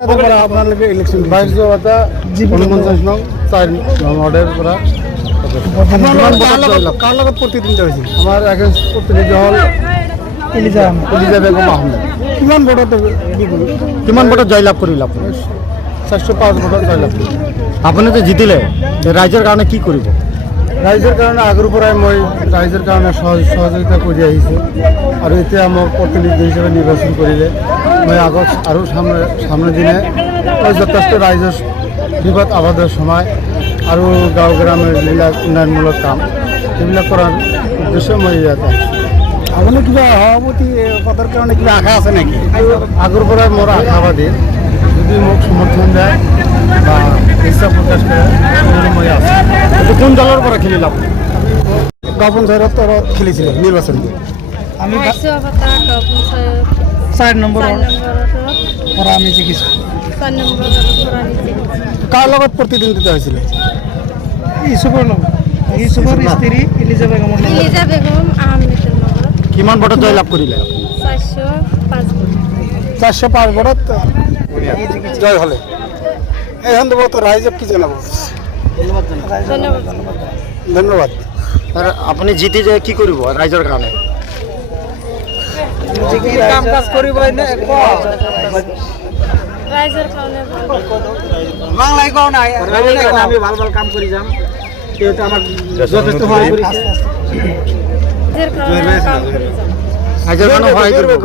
আপনার লাগে ইলেকশন 22 নং 4 ওয়ার্ডের পরা কার লগত প্রতিদ্বন্দ্বিতা হয়েছে? আমার এখন প্রতিনিধি হল ইলিজা বেগম আহমেদ। কিমান ভোটত জয়লাভ কৰিল আপুনি? 405 ভোটত জয়লাভ কৰিল। আপুনি যে জিতিলে ৰাইজৰ কাৰণে কি কৰিব? ৰাইজৰ কাৰণে আগৰ পৰাই মই ৰাইজৰ কাৰণে সহযোগিতা কৰি আহিছোঁ আৰু এতিয়া মোক প্ৰতিনিধি হিচাপে নিৰ্বাচন কৰিলে মই আগত আৰু সামনে দিনে যথেষ্ট ৰাইজৰ বিপদ আপদৰ সময় আৰু গাঁও গ্ৰামেৰ যিবিলাক উন্নয়নমূলক কাম সেইবিলাক কৰাৰ উদ্দেশ্যে মই ইয়াতে আপুনি কিবা সভাপতি পদৰ কাৰণে কিবা আশা আছে নেকি? আগৰ পৰাই মোৰ আশাবাদী, যদি মোক সমৰ্থন দিয়ে বা ইচ্ছা প্ৰকাশ কৰে তেতিয়াহ'লে মই আছোঁ। কোন দলৰ পৰা খেলিল আপুনি? গাঁও পঞ্চায়তৰ তলত খেলিছিলে নিৰ্বাচন। আমি 4 নম্বৰৰ পৰা আমি জিকিছোঁ। কাৰ লগত প্ৰতিদ্বন্দ্বিতা হৈছিলে? ইউচুফৰ লগত, ইউচুফৰ স্ত্ৰী ইলিজা বেগম আহমেদের লগত। কিমান ভোটত জয়লাভ কৰিলে? 405 ভোট। 405 ভোটত জয় হ'লে। এই সন্দৰ্ভত ৰাইজক কি জনাব? ধন্যবাদ। আৰু আপুনি জিতি যে কি কৰিব ৰাইজৰ কাৰণে? কাম কাজ কৰিব রাইজের কারণে বাংলায় কও নাই, আমি ভাল ভাল কাম কৰি যাম। সেইটো আমাক যথেষ্ট সহায় কৰিছে। রাইজের কারণে কাম করে যাও। ৰাইজৰ কাৰণে সহায় কৰিব।